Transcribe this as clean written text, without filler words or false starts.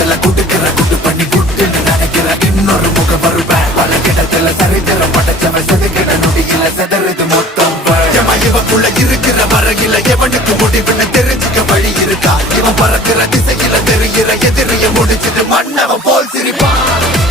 இடத்துல குடுக்கிற குட்டு பண்ணி குட்டுன்னு நினைக்கிற இன்னொரு முகம் வருவேன் பல கிடத்துல சரித்திரம் படைச்சவன் செதுக்கிட நொடியில செதறது மொத்தம் இவக்குள்ள இருக்கிற வரையில எவனுக்கு முடிவுன்னு தெரிஞ்சுக்க வழி இருக்கா இவன் பறக்கிற திசையில தெரிகிற எதிரிய முடிச்சிட்டு மன்னவன் போல் சிரிப்பான்